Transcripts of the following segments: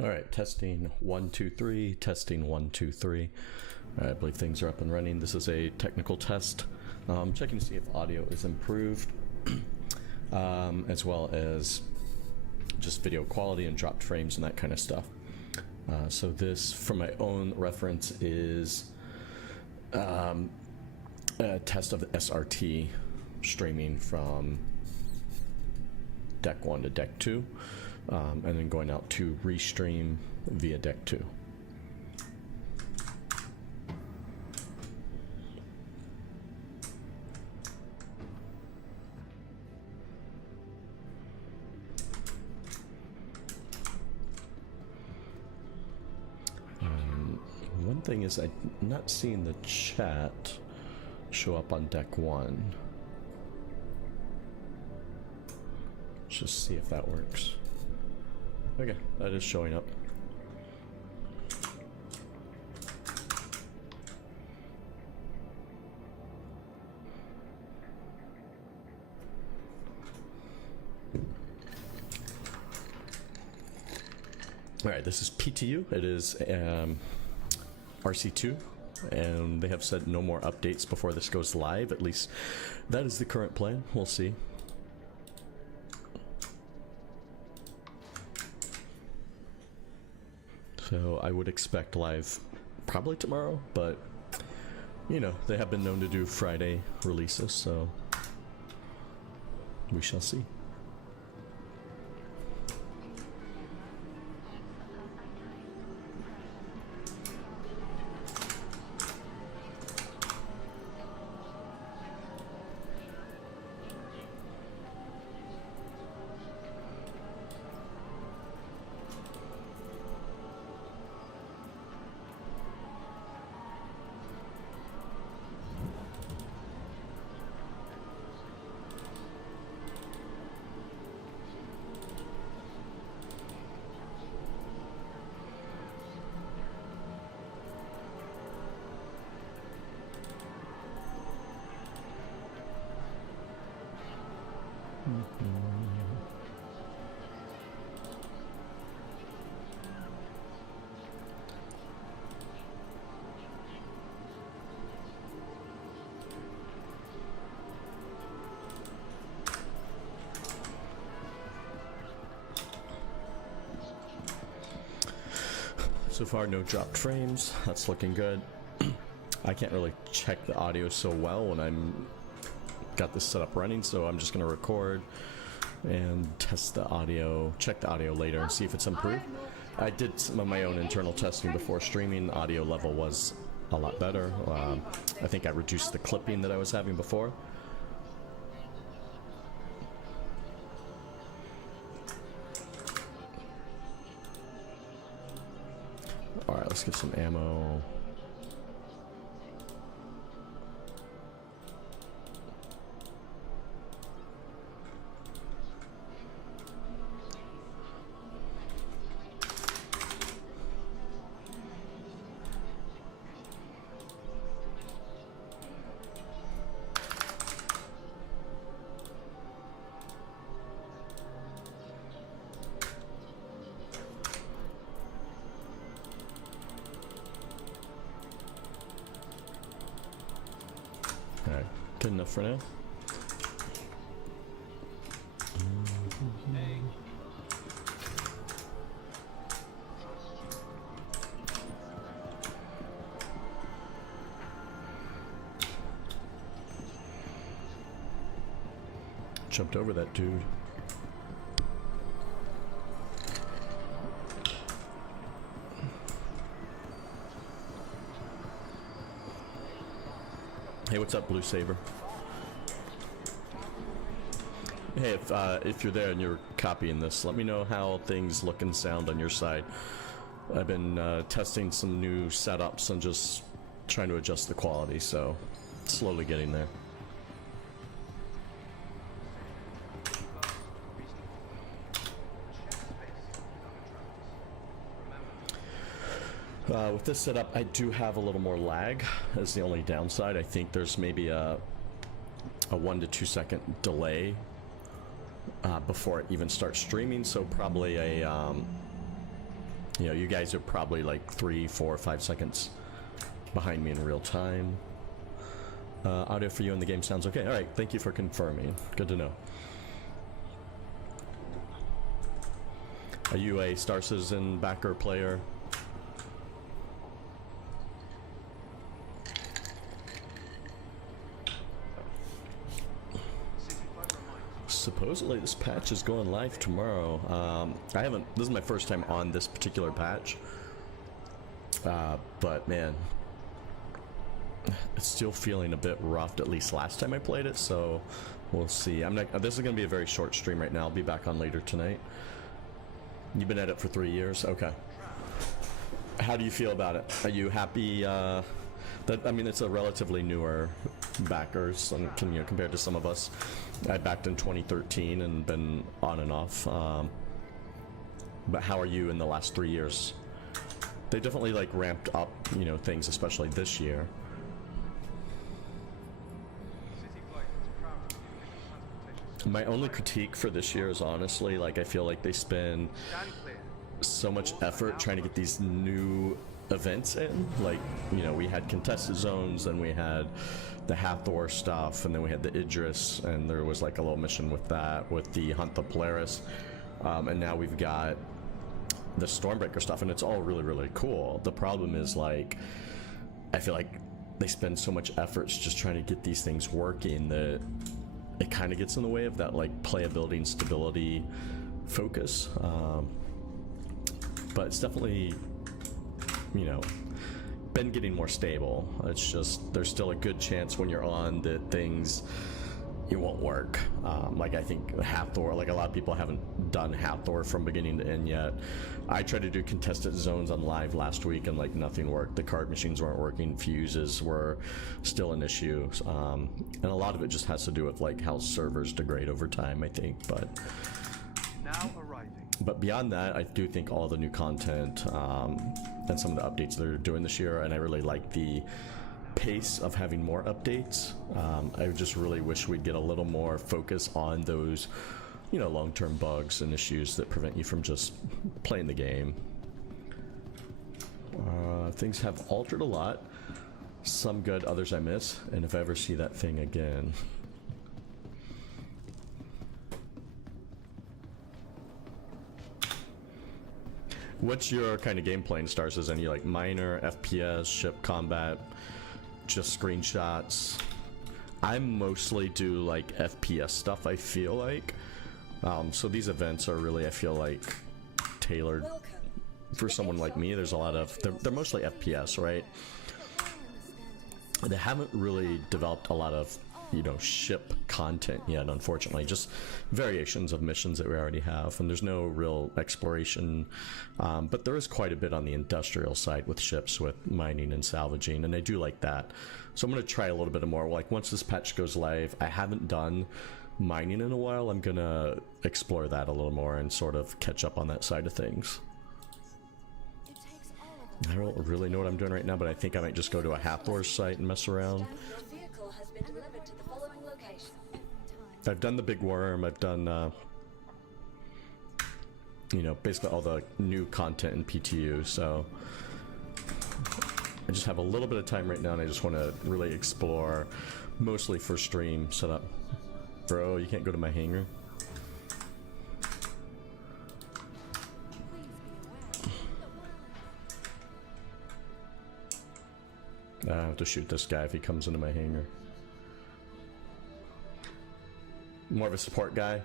All right, testing 1 2 3, testing 1 2 3. All right, I believe things are up and running. This is a technical test. Checking to see if audio is improved, as well as just video quality and dropped frames and that kind of stuff. So this, from my own reference, is a test of the SRT streaming from deck 1 to deck 2. And then going out to restream via deck 2. One thing is I'm not seeing the chat show up on deck 1. Let's just see if that works. Okay, that is showing up. All right, this is PTU. It is RC2, and they have said no more updates before this goes live. At least that is the current plan. We'll see. So I would expect live probably tomorrow, but you know, they have been known to do Friday releases, so we shall see. So far, no dropped frames. That's looking good. I can't really check the audio so well when I'm got this setup running, so I'm just gonna record and test the audio, check the audio later and see if it's improved. I did some of my own internal testing before streaming. The audio level was a lot better. I think I reduced the clipping that I was having before. Alright, let's get some ammo. Alright, good enough for now. Jumped over that dude. Hey, what's up, Blue Saber? Hey, if you're there and you're copying this, let me know how things look and sound on your side. I've been testing some new setups and just trying to adjust the quality, so slowly getting there. With this setup, I do have a little more lag as the only downside. I think there's maybe a 1 to 2 second delay before it even starts streaming, so probably a You know, you guys are probably like 3, 4, 5 seconds behind me in real time. Audio for you in the game sounds okay. All right, thank you for confirming. Good to know. Are you a Star Citizen backer player? Supposedly this patch is going live tomorrow. I haven't, this is my first time on this particular patch. But man, it's still feeling a bit rough, at least last time I played it, so we'll see. This is gonna be a very short stream right now. I'll be back on later tonight. You've been at it for 3 years? Okay. How do you feel about it? Are you happy, I mean, it's a relatively newer backers, you know, compared to some of us. I backed in 2013 and been on and off. But how are you in the last 3 years? They definitely like ramped up, you know, things, especially this year. My only critique for this year is honestly, like, I feel like they spend so much effort trying to get these new events in. Like, you know, we had contested zones, and we had the Hathor stuff, and then we had the Idris, and there was like a little mission with that, with the Hunt the Polaris, and now we've got the Stormbreaker stuff, and it's all really, really cool. The problem is, like, I feel like they spend so much effort just trying to get these things working that it kind of gets in the way of that, like, playability and stability focus. But it's definitely, you know, been getting more stable. It's just, there's still a good chance when you're on that things, it won't work. Like, I think Hathor, like, a lot of people haven't done Hathor from beginning to end yet. I tried to do contested zones on live last week, and like nothing worked. The card machines weren't working, fuses were still an issue, and a lot of it just has to do with like how servers degrade over time, I think. But beyond that, I do think all the new content and some of the updates they're doing this year, and I really like the pace of having more updates. I just really wish we'd get a little more focus on those, you know, long-term bugs and issues that prevent you from just playing the game. Things have altered a lot. Some good, others I miss, and if I ever see that thing again. What's your kind of gameplay in Star Citizen? You like minor, FPS, ship combat, just screenshots? I mostly do like FPS stuff, I feel like. So these events are really, I feel like, tailored for someone like me. There's a lot of, they're mostly FPS, right? They haven't really developed a lot of, you know, ship content yet, unfortunately. Just variations of missions that we already have, and there's no real exploration. But there is quite a bit on the industrial side with ships, with mining and salvaging, and I do like that. So I'm going to try a little bit more. Like, once this patch goes live, I haven't done mining in a while. I'm going to explore that a little more and sort of catch up on that side of things. I don't really know what I'm doing right now, but I think I might just go to a Hathor site and mess around. I've done the Big Worm, I've done, you know, basically all the new content in PTU, so I just have a little bit of time right now, and I just want to really explore, mostly for stream setup. Bro, you can't go to my hangar. I have to shoot this guy if he comes into my hangar. More of a support guy.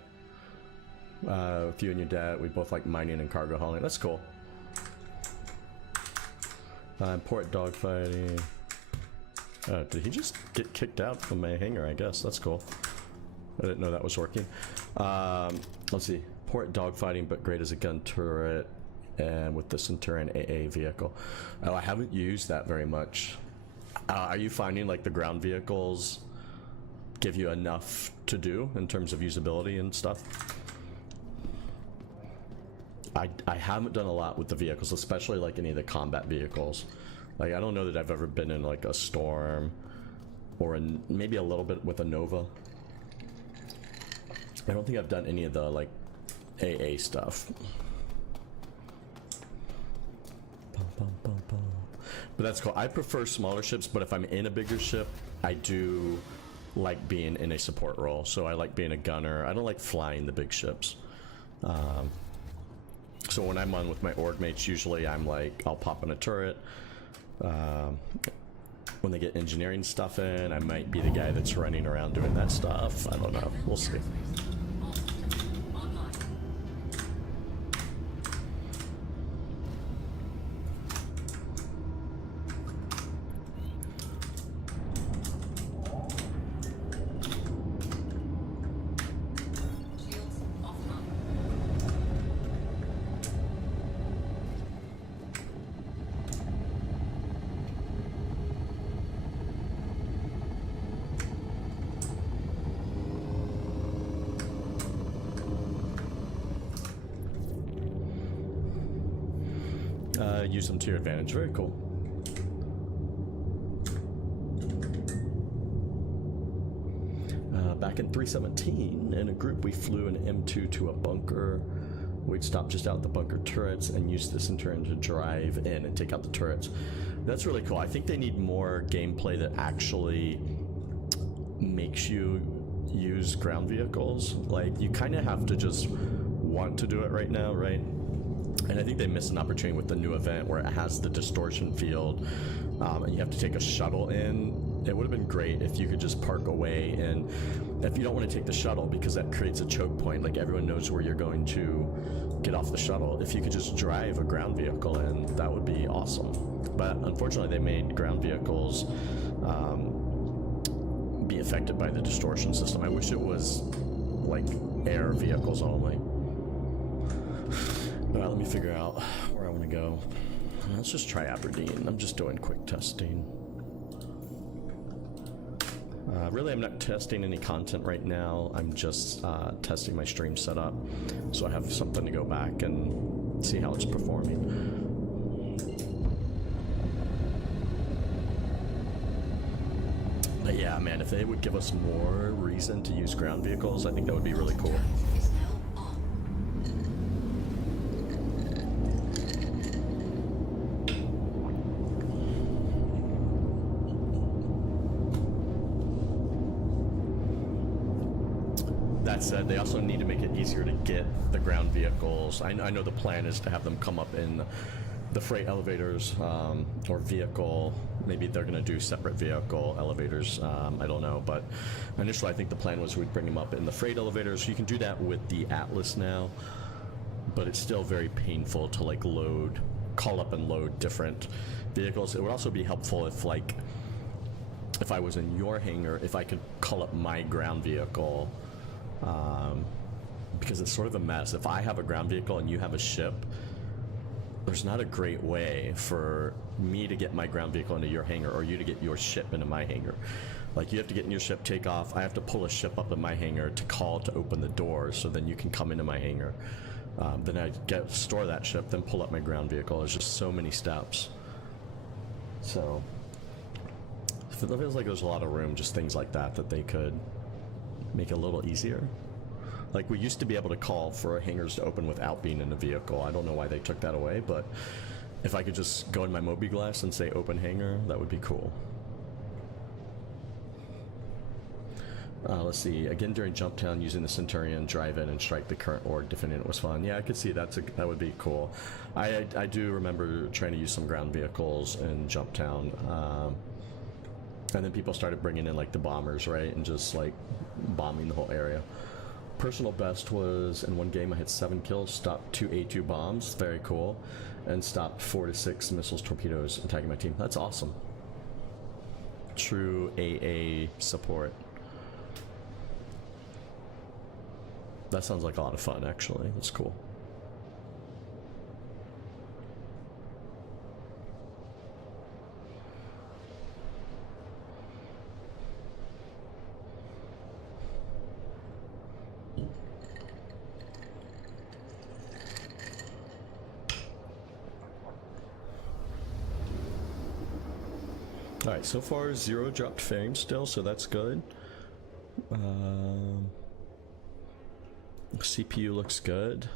With you and your dad, we both like mining and cargo hauling. That's cool. Port dogfighting. Did he just get kicked out from my hangar? I guess that's cool. I didn't know that was working. Let's see. Port dogfighting, but great as a gun turret, and with the Centurion AA vehicle. Oh, I haven't used that very much. Are you finding like the ground vehicles give you enough to do in terms of usability and stuff? I haven't done a lot with the vehicles, especially like any of the combat vehicles. Like, I don't know that I've ever been in like a Storm, or maybe a little bit with a Nova. I don't think I've done any of the like AA stuff. But that's cool. I prefer smaller ships, but if I'm in a bigger ship, I do like being in a support role. So I like being a gunner. I don't like flying the big ships. So when I'm on with my org mates, usually I'm like, I'll pop in a turret. When they get engineering stuff in, I might be the guy that's running around doing that stuff. I don't know. We'll see. Use them to your advantage. Very cool. Back in 317, in a group, we flew an M2 to a bunker. We'd stop just out the bunker turrets and use this in turn to drive in and take out the turrets. That's really cool. I think they need more gameplay that actually makes you use ground vehicles. Like, you kind of have to just want to do it right now, right? And I think they missed an opportunity with the new event where it has the distortion field, and you have to take a shuttle in. It would have been great if you could just park away, and if you don't want to take the shuttle because that creates a choke point, like everyone knows where you're going to get off the shuttle, if you could just drive a ground vehicle in, that would be awesome. But unfortunately they made ground vehicles be affected by the distortion system. I wish it was like air vehicles only. Alright, let me figure out where I want to go. Let's just try Aberdeen. I'm just doing quick testing. Really, I'm not testing any content right now. I'm just testing my stream setup, so I have something to go back and see how it's performing. But yeah, man, if they would give us more reason to use ground vehicles, I think that would be really cool. That said, they also need to make it easier to get the ground vehicles. I know the plan is to have them come up in the freight elevators or vehicle. Maybe they're going to do separate vehicle elevators. I don't know. But initially, I think the plan was we'd bring them up in the freight elevators. You can do that with the Atlas now, but it's still very painful to like call up and load different vehicles. It would also be helpful if I was in your hangar, if I could call up my ground vehicle. Because it's sort of a mess. If I have a ground vehicle and you have a ship, there's not a great way for me to get my ground vehicle into your hangar or you to get your ship into my hangar. Like, you have to get in your ship, take off. I have to pull a ship up in my hangar to call to open the doors so then you can come into my hangar. Then I store that ship, then pull up my ground vehicle. There's just so many steps. So it feels like there's a lot of room, just things like that they could make it a little easier. Like, we used to be able to call for hangars to open without being in a vehicle. I don't know why they took that away, but if I could just go in my mobiGlas and say open hangar, that would be cool. Let's see. Again, during Jumptown, using the Centurion, drive in and strike the current org, defending it was fun. Yeah, I could see that would be cool. I do remember trying to use some ground vehicles in Jumptown. And then people started bringing in like the bombers, right, and just like bombing the whole area. Personal best was in one game I had 7 kills, stopped 2 A2 bombs, very cool, and stopped 4 to 6 missiles, torpedoes attacking my team. That's awesome. True AA support. That sounds like a lot of fun, actually. That's cool. Alright, so far 0 dropped fame still, so that's good. CPU looks good.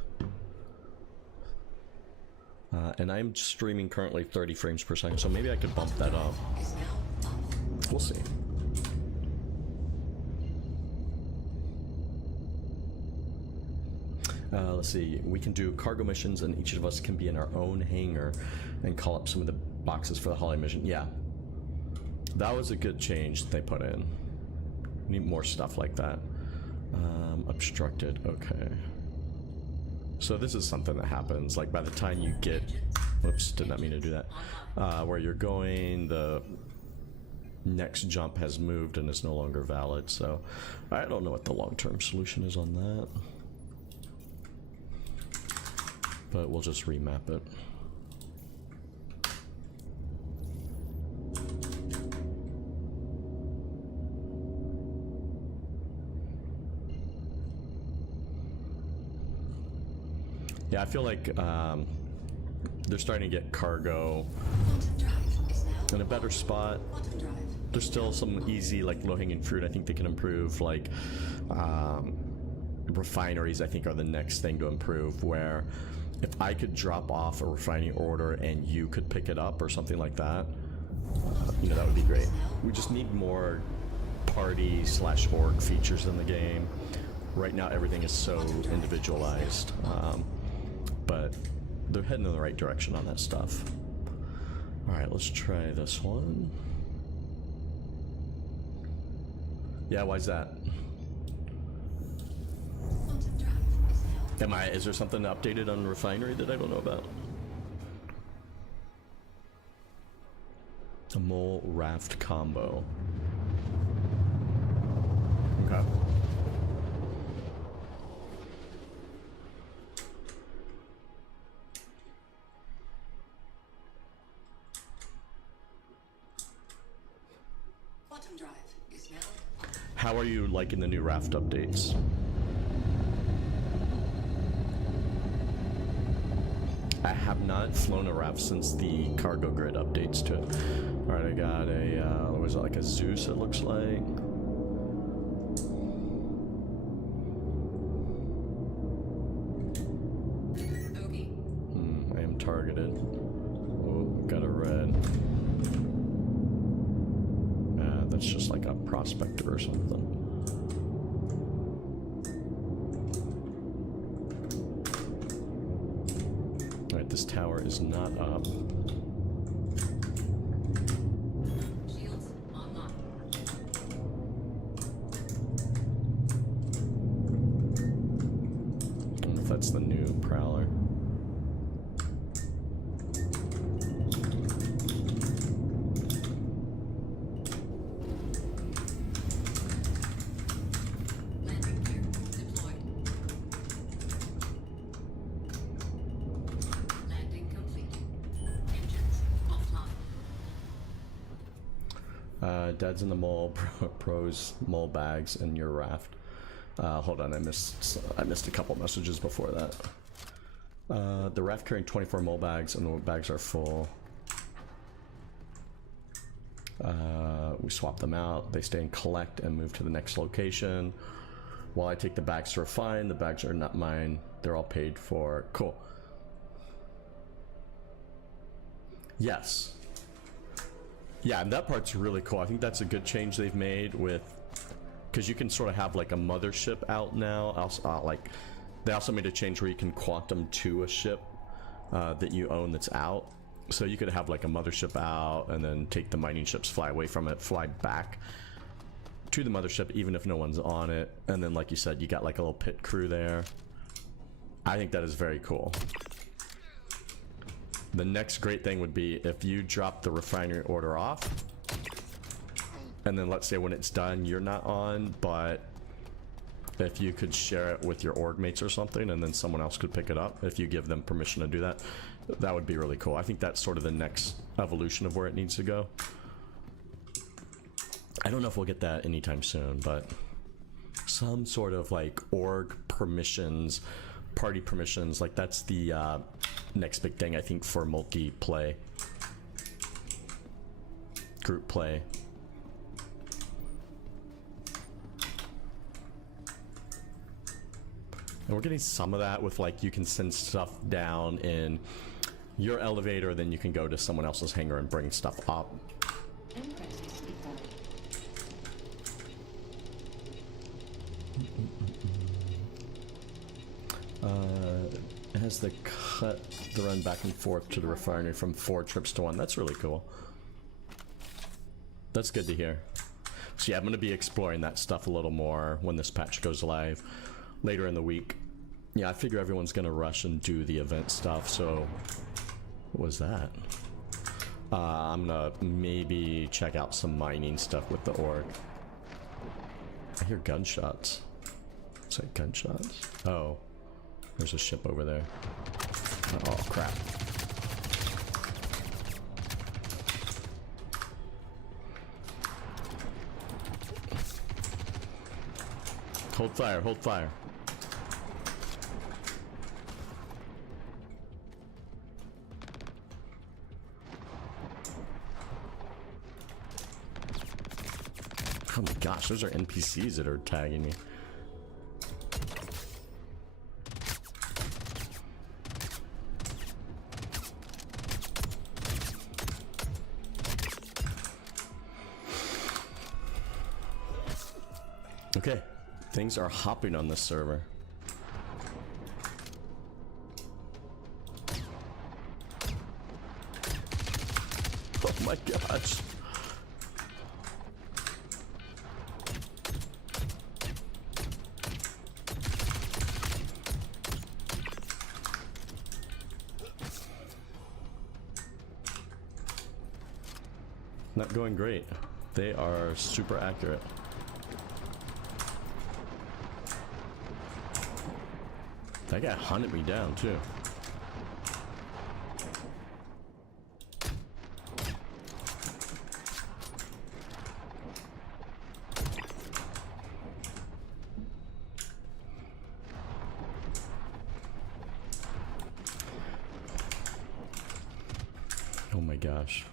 And I'm streaming currently 30 frames per second, so maybe I could bump that up. We'll see. Let's see, we can do cargo missions and each of us can be in our own hangar and call up some of the boxes for the holiday mission. Yeah, that was a good change that they put in. Need more stuff like that. Obstructed, okay. So this is something that happens, like by the time you get, whoops, did not mean to do that, where you're going, the next jump has moved and is no longer valid, so I don't know what the long-term solution is on that. But we'll just remap it. Yeah, I feel like they're starting to get cargo in a better spot. There's still some easy, like, low-hanging fruit I think they can improve, like refineries I think are the next thing to improve, where if I could drop off a refining order and you could pick it up or something like that, you know, that would be great. We just need more party/org features in the game. Right now everything is so individualized, but they're heading in the right direction on that stuff. Alright, let's try this one. Yeah, why's that? Is there something updated on refinery that I don't know about? A mole raft combo. Okay. Quantum drive is now. How are you liking the new raft updates? I have not flown a raft since the cargo grid updates to it. Alright, I got a, what was it, like a Zeus it looks like? Bogey. I am targeted. Oh, got a red. That's just like a prospector or something. Alright, this tower is not up. Shields online. I don't know if that's the new Prowler. Landing gear deployed. Landing complete. Engines offline. Dad's in the mall, pros, mall bags, and your raft. Hold on, I missed a couple messages before that. The raft carrying 24 mole bags, and the bags are full. We swap them out. They stay in collect and move to the next location. While I take the bags to refine, the bags are not mine. They're all paid for. Cool. Yes. Yeah, and that part's really cool. I think that's a good change they've made with, because you can sort of have like a mothership out now. Also, like, they also made a change where you can quantum to a ship that you own that's out. So you could have like a mothership out and then take the mining ships, fly away from it, fly back to the mothership even if no one's on it. And then, like you said, you got like a little pit crew there. I think that is very cool. The next great thing would be if you drop the refinery order off, and then let's say when it's done you're not on, but if you could share it with your org mates or something, and then someone else could pick it up if you give them permission to do that, that would be really cool. I think that's sort of the next evolution of where it needs to go. I don't know if we'll get that anytime soon, but some sort of like org permissions, party permissions, like that's the next big thing I think for multi-play, group play. And we're getting some of that with, like, you can send stuff down in your elevator, then you can go to someone else's hangar and bring stuff up. It has the run back and forth to the refinery from 4 trips to 1. That's really cool. That's good to hear. So yeah, I'm going to be exploring that stuff a little more when this patch goes live later in the week. Yeah, I figure everyone's going to rush and do the event stuff, so... What was that? I'm going to maybe check out some mining stuff with the org. I hear gunshots. Is that gunshots? Oh. There's a ship over there. Oh, crap. Hold fire, hold fire. Oh my gosh, those are NPCs that are tagging me. Okay, things are hopping on this server. Oh my gosh. Not going great. They are super accurate. That guy hunted me down too. Oh my gosh.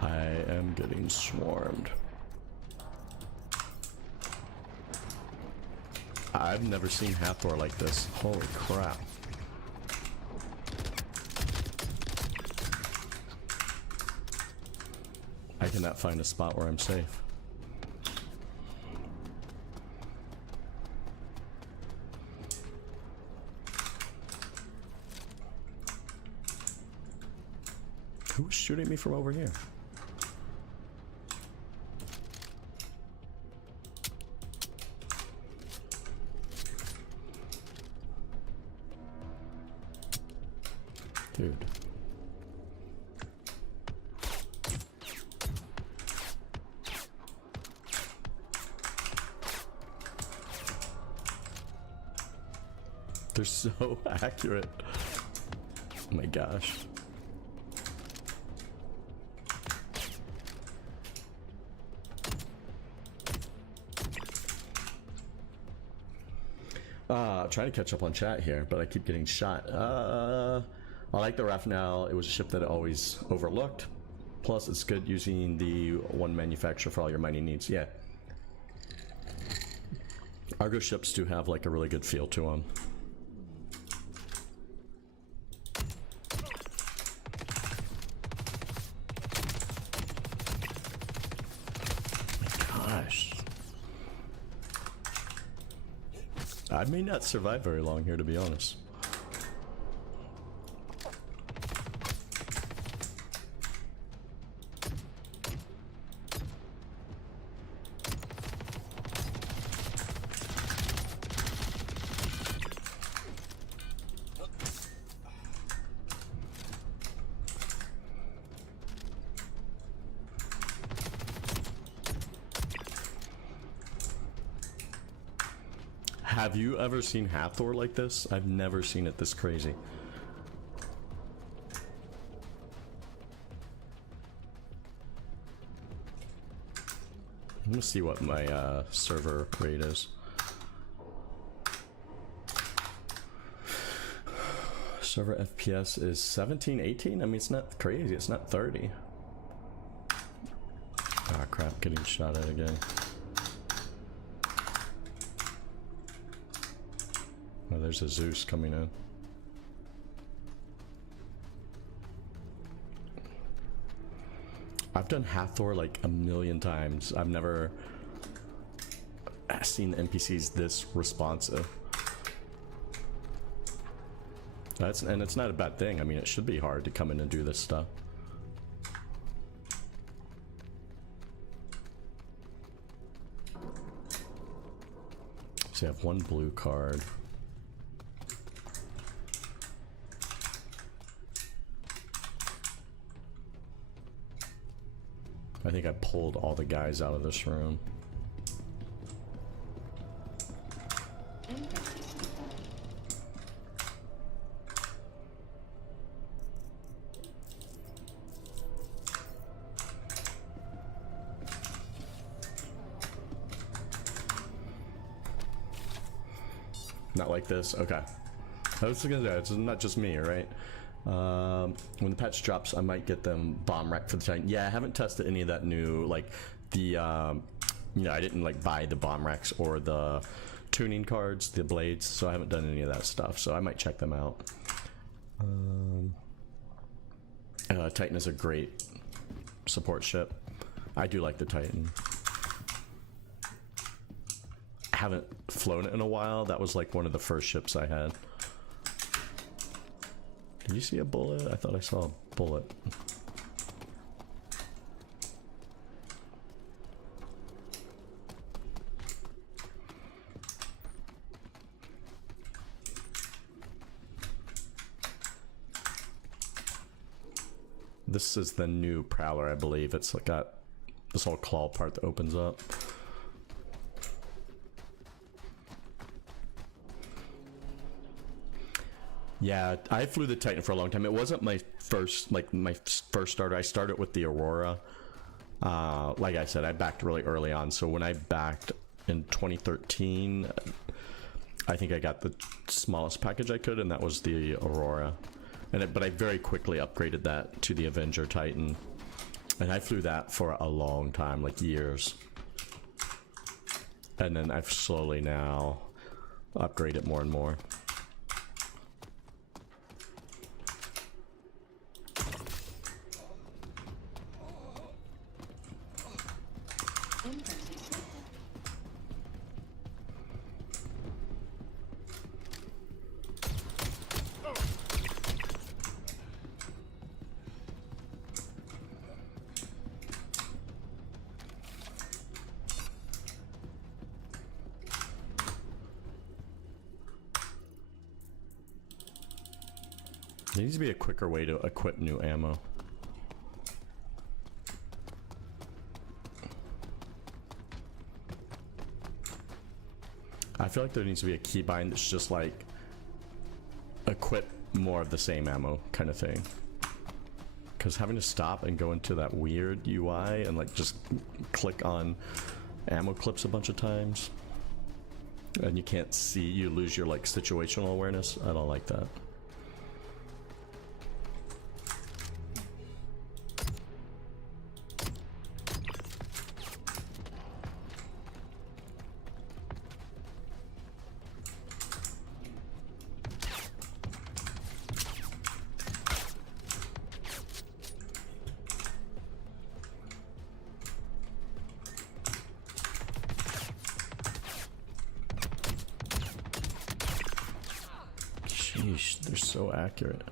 I am getting swarmed. I've never seen Hathor like this. Holy crap. I cannot find a spot where I'm safe. Who's shooting me from over here? Dude. They're so accurate. Oh my gosh. Trying to catch up on chat here, but I keep getting shot. I like the Rafnal. It was a ship that I always overlooked. Plus, it's good using the one manufacturer for all your mining needs. Yeah. Argo ships do have like a really good feel to them. Gosh. I may not survive very long here, to be honest. Have you ever seen Hathor like this? I've never seen it this crazy. I'm gonna see what my server rate is. Server FPS is 17, 18? I mean, it's not crazy, it's not 30. getting shot at again. Oh, there's a Zeus coming in. I've done Hathor like a million times. I've never seen the NPCs this responsive. And it's not a bad thing. I mean, it should be hard to come in and do this stuff. So you have one blue card. I think I pulled all the guys out of this room. Not like this? Okay. I was gonna say, it's not just me, right? When the patch drops, I might get them bomb rack for the Titan. Yeah, I haven't tested any of that new, like, the, you know, I didn't, like, buy the bomb racks or the tuning cards, the blades, so I haven't done any of that stuff, so I might check them out. Titan is a great support ship. I do like the Titan. Haven't flown it in a while. That was like one of the first ships I had. Did you see a bullet? I thought I saw a bullet. This is the new Prowler, I believe. It's like got this whole claw part that opens up. Yeah, I flew the Titan for a long time. It wasn't my first, like my first starter. I started with the Aurora. Like I said, I backed really early on. So when I backed in 2013, I think I got the smallest package I could, and that was the Aurora. But I very quickly upgraded that to the Avenger Titan, and I flew that for a long time, like years. And then I've slowly now upgraded more and more. There needs to be a quicker way to equip new ammo. I feel like there needs to be a keybind that's just like equip more of the same ammo kind of thing. Because having to stop and go into that weird UI and like just click on ammo clips a bunch of times and you can't see, you lose your like situational awareness. I don't like that. Sheesh, they're so accurate.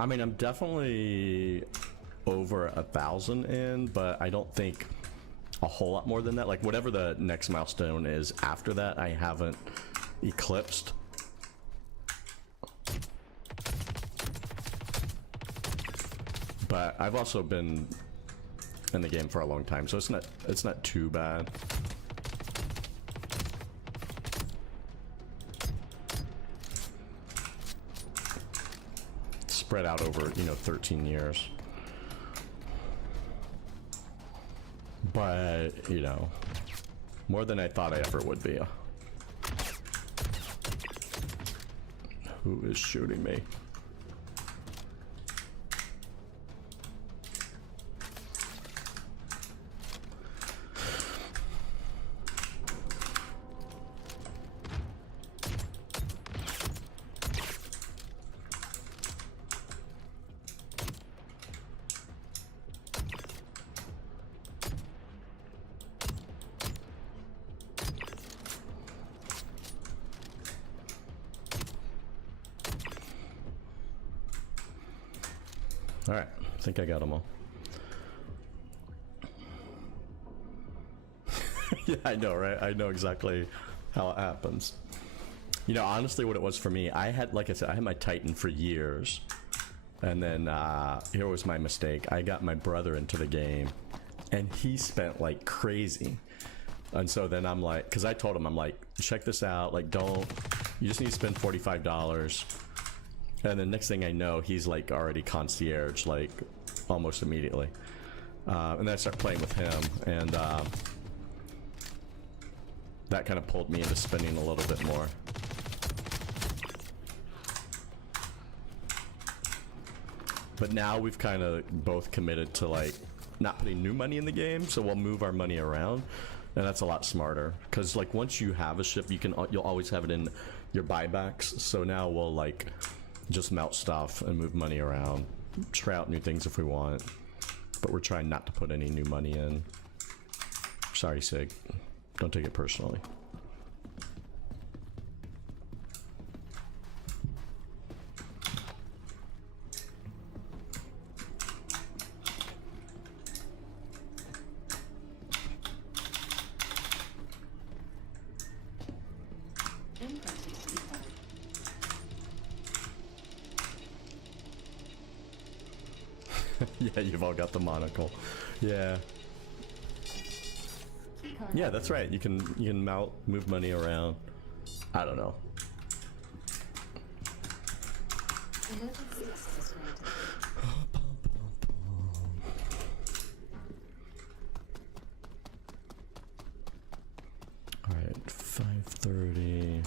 I mean, I'm definitely over 1,000 in, but I don't think a whole lot more than that. Like whatever the next milestone is after that, I haven't eclipsed. But I've also been in the game for a long time, so it's not too bad. Spread out over, you know, 13 years. But, you know, more than I thought I ever would be. Who is shooting me? All right, I think I got them all. Yeah, I know, right? I know exactly how it happens. You know, honestly, what it was for me, I had, like I said, I had my Titan for years. And then here was my mistake. I got my brother into the game, and he spent like crazy. And so then I'm like, because I told him, I'm like, check this out. Like, you just need to spend $45. And then next thing I know, he's like already concierge, like almost immediately. And then I start playing with him, and that kind of pulled me into spending a little bit more. But now we've kind of both committed to like not putting new money in the game, so we'll move our money around, and that's a lot smarter. Because like once you have a ship, you'll always have it in your buybacks. So now we'll like just melt stuff and move money around, try out new things if we want. But we're trying not to put any new money in. Sorry, Sig. Don't take it personally. Yeah, you've all got the monocle. Yeah. Yeah, that's right. You can move money around. I don't know. All right, 5:30.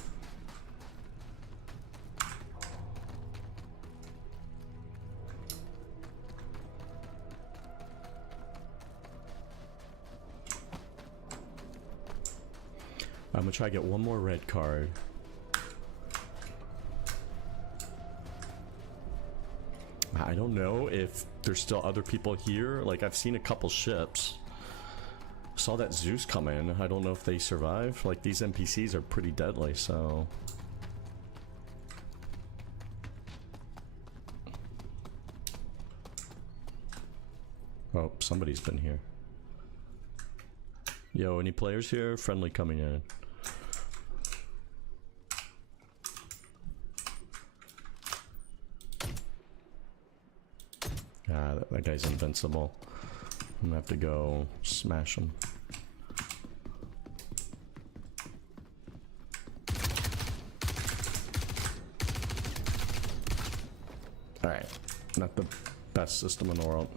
I'm gonna try to get one more red card. I don't know if there's still other people here. Like, I've seen a couple ships. Saw that Zeus come in. I don't know if they survive. Like, these NPCs are pretty deadly, so... Oh, somebody's been here. Yo, any players here? Friendly coming in. Ah, that guy's invincible. I'm gonna have to go smash him. Alright, not the best system in the world.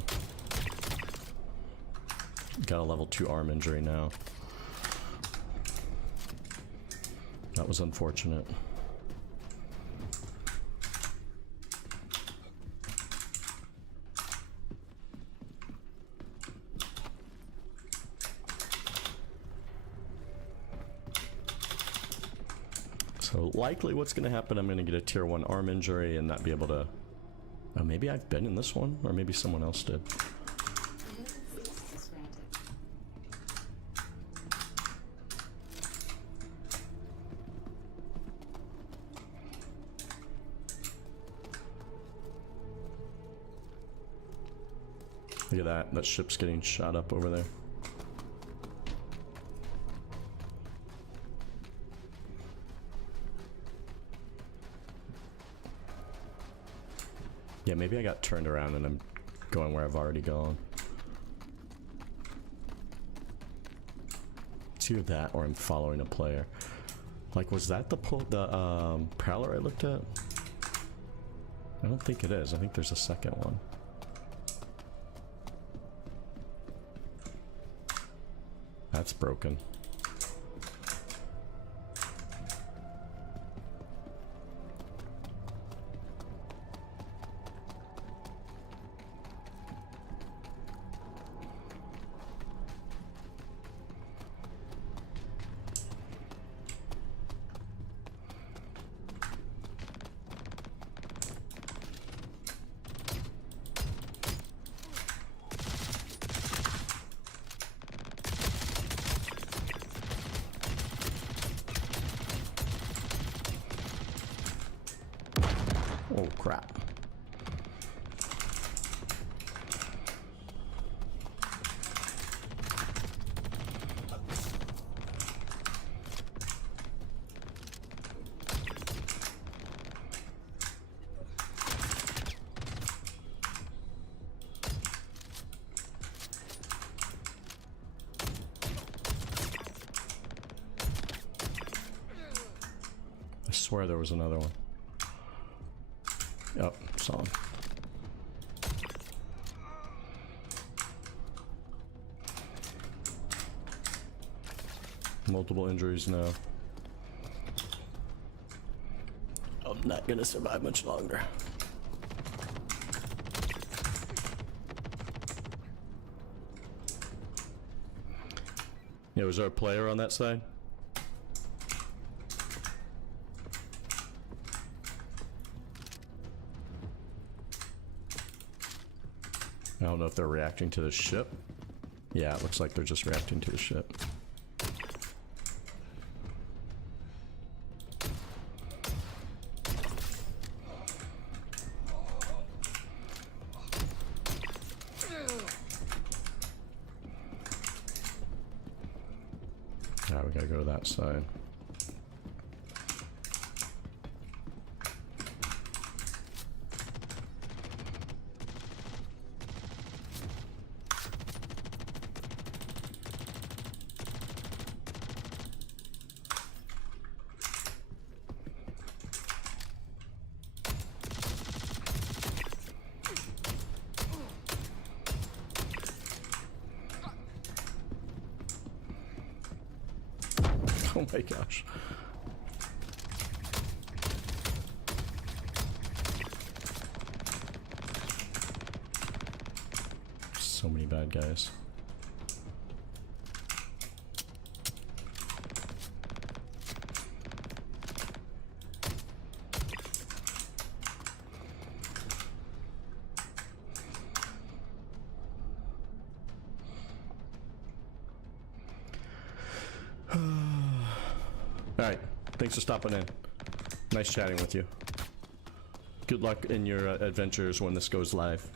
Got a level 2 arm injury now. That was unfortunate. So likely what's going to happen, I'm going to get a tier 1 arm injury and not be able to... Oh, maybe I've been in this one, or maybe someone else did. Look at that, that ship's getting shot up over there. Yeah, maybe I got turned around and I'm going where I've already gone. It's either that or I'm following a player. Like, was that the Prowler I looked at? I don't think it is. I think there's a second one. That's broken. Oh crap. swear there was another one. Yep, saw him. Multiple injuries now. I'm not gonna survive much longer. Yeah, was there a player on that side? I don't know if they're reacting to the ship. Yeah, it looks like they're just reacting to the ship. Yeah, we gotta go to that side. Oh my gosh. So many bad guys. Alright, thanks for stopping in. Nice chatting with you. Good luck in your adventures when this goes live.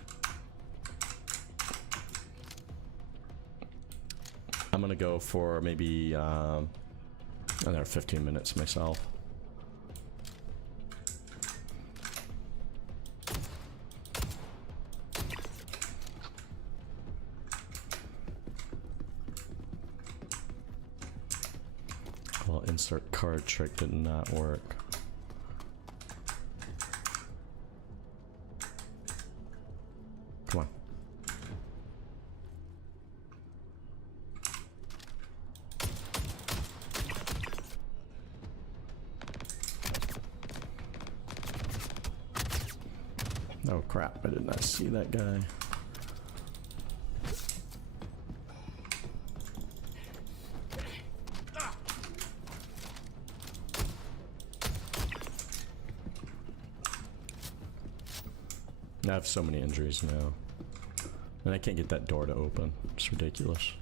I'm gonna go for maybe another 15 minutes myself. Well, insert card trick did not work. Come on. Oh crap, I did not see that guy. I have so many injuries now. And I can't get that door to open. It's ridiculous.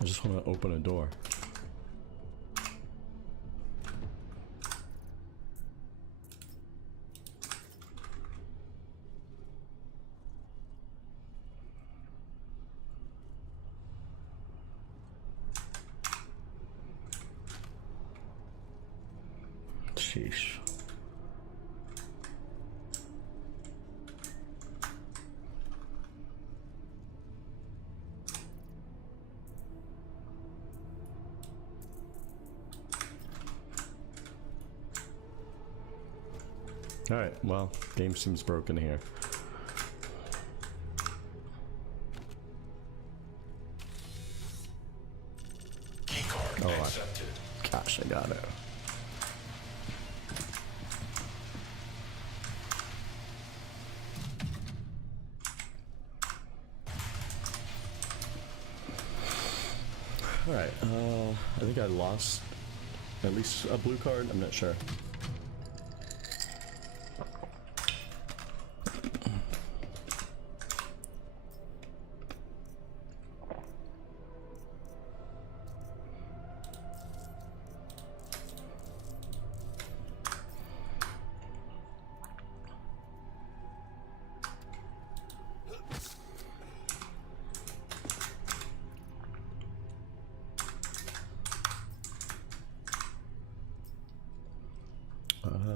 I just want to open a door. Sheesh. Alright, well, game seems broken here. Keycard accepted. Gosh, I got it. Alright, I think I lost at least a blue card, I'm not sure.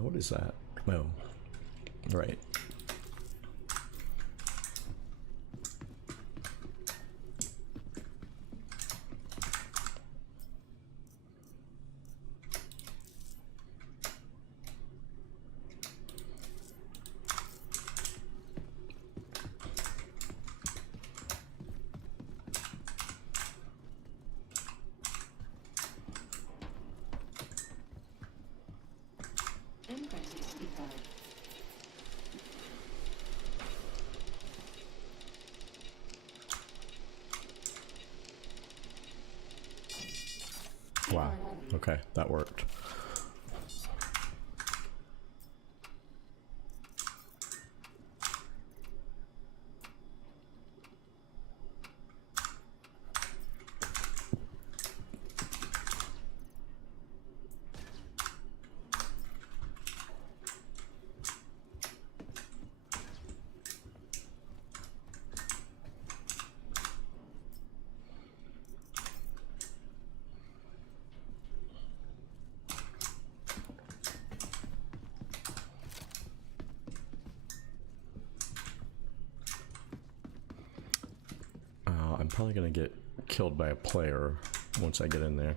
What is that? Oh, right. Wow. Okay, that worked. I'm probably gonna get killed by a player once I get in there.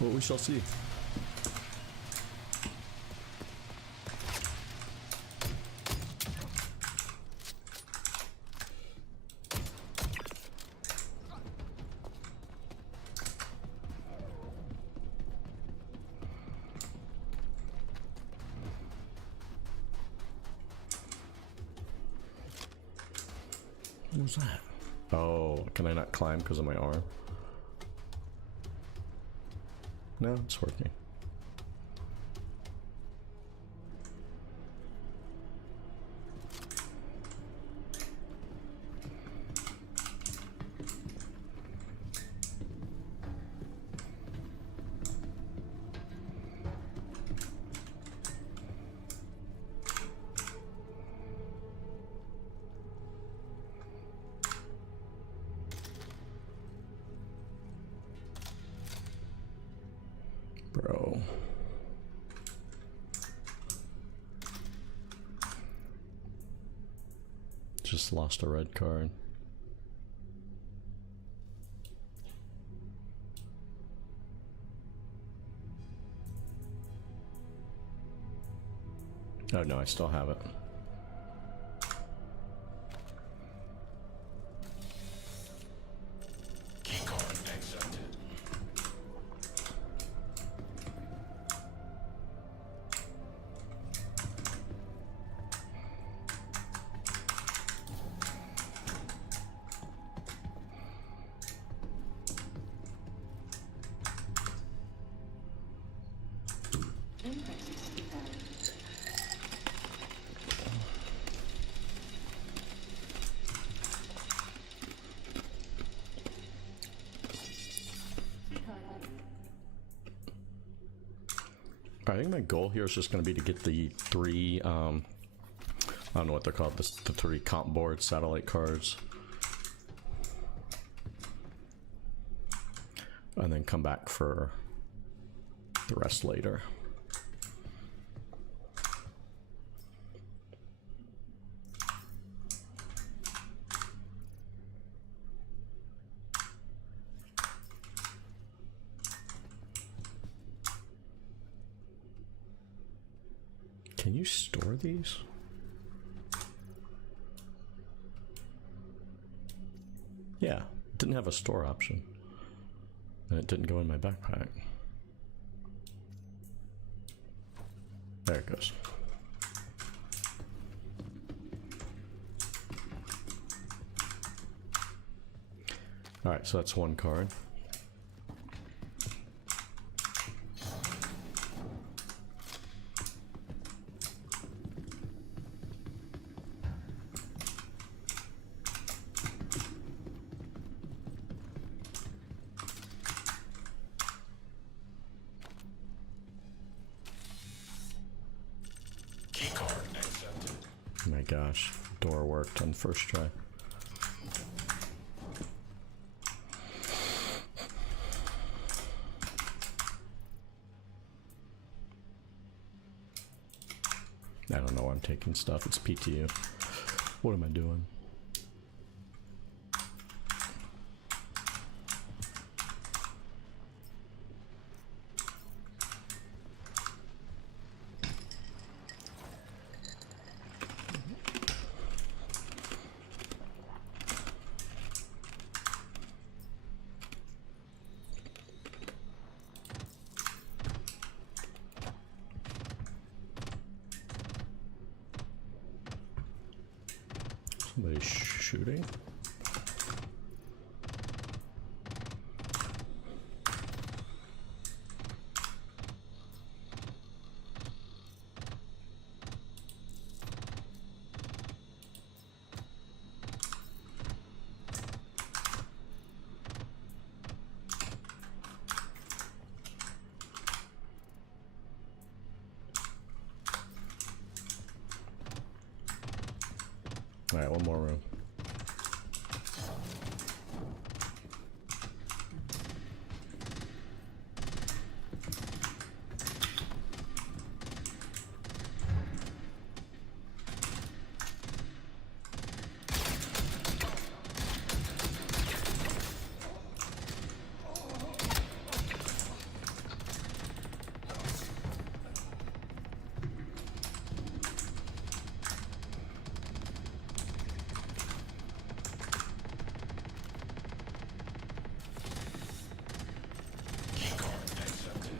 Well, we shall see. What was that? Oh, can I not climb because of my arm? No, it's working. Bro. Just lost a red card. Oh no, I still have it. Keycard accepted. I think my goal here is just going to be to get the three, I don't know what they're called, the three comp board satellite cards. And then come back for the rest later. Can you store these? Yeah, it didn't have a store option. And it didn't go in my backpack. There it goes. Alright, so that's one card. My gosh, door worked on first try. I don't know why I'm taking stuff. It's PTU. What am I doing? Somebody's shooting. All right, one more room. Keycard accepted.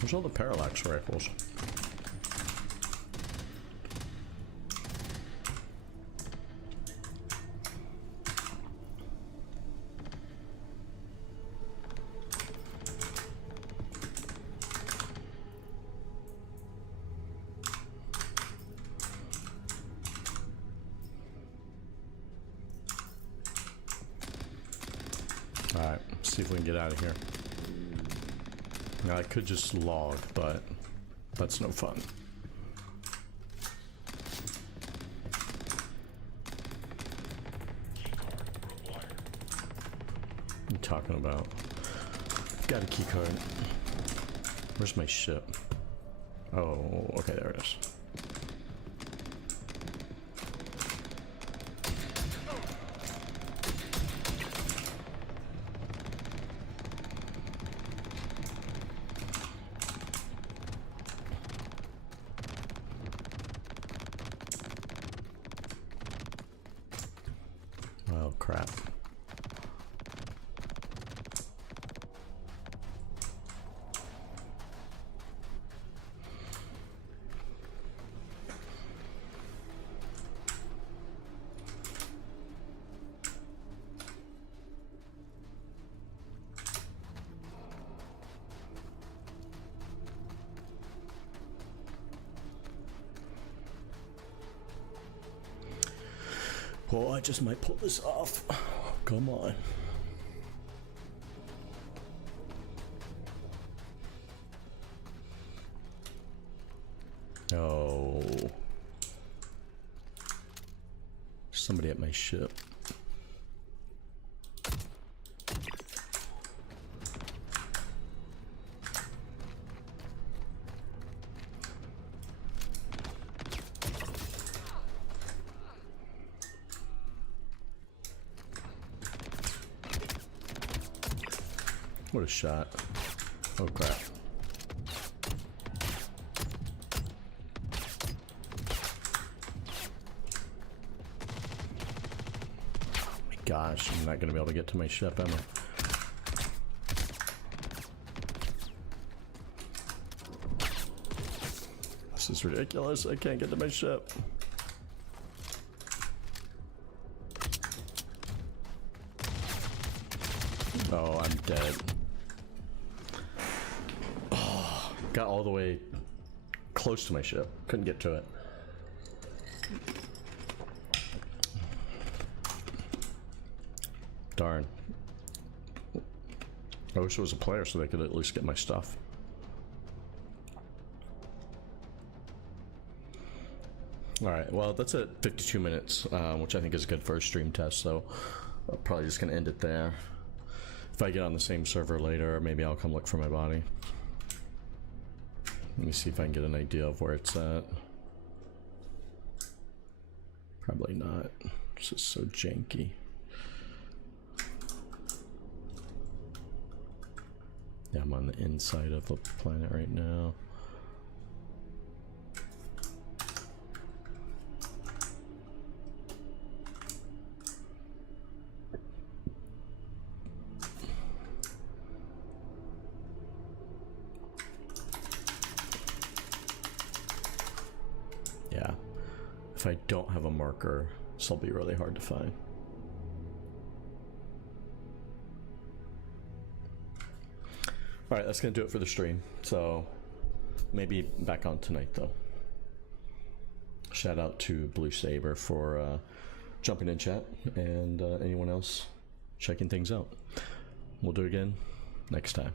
There's all the parallax rifles. Alright, see if we can get out of here. Now I could just log, but that's no fun. Keycard required. What are you talking about? Got a key card. Where's my ship? Oh, okay, there it is. Oh, crap. Well, I just might pull this off. Come on. Oh. Somebody at my ship. What a shot. Oh crap. Oh my gosh, I'm not gonna be able to get to my ship, am I? This is ridiculous. I can't get to my ship. Oh, I'm dead. Got all the way close to my ship. Couldn't get to it. Darn. I wish it was a player so they could at least get my stuff. Alright, well, that's at 52 minutes, which I think is good for a stream test, so I'm probably just gonna end it there. If I get on the same server later, maybe I'll come look for my body. Let me see if I can get an idea of where it's at. Probably not. This is so janky. Yeah, I'm on the inside of the planet right now. Yeah, if I don't have a marker, this will be really hard to find. Alright, that's gonna do it for the stream. So, maybe back on tonight though. Shout out to Blue Saber for jumping in chat, and anyone else checking things out. We'll do it again next time.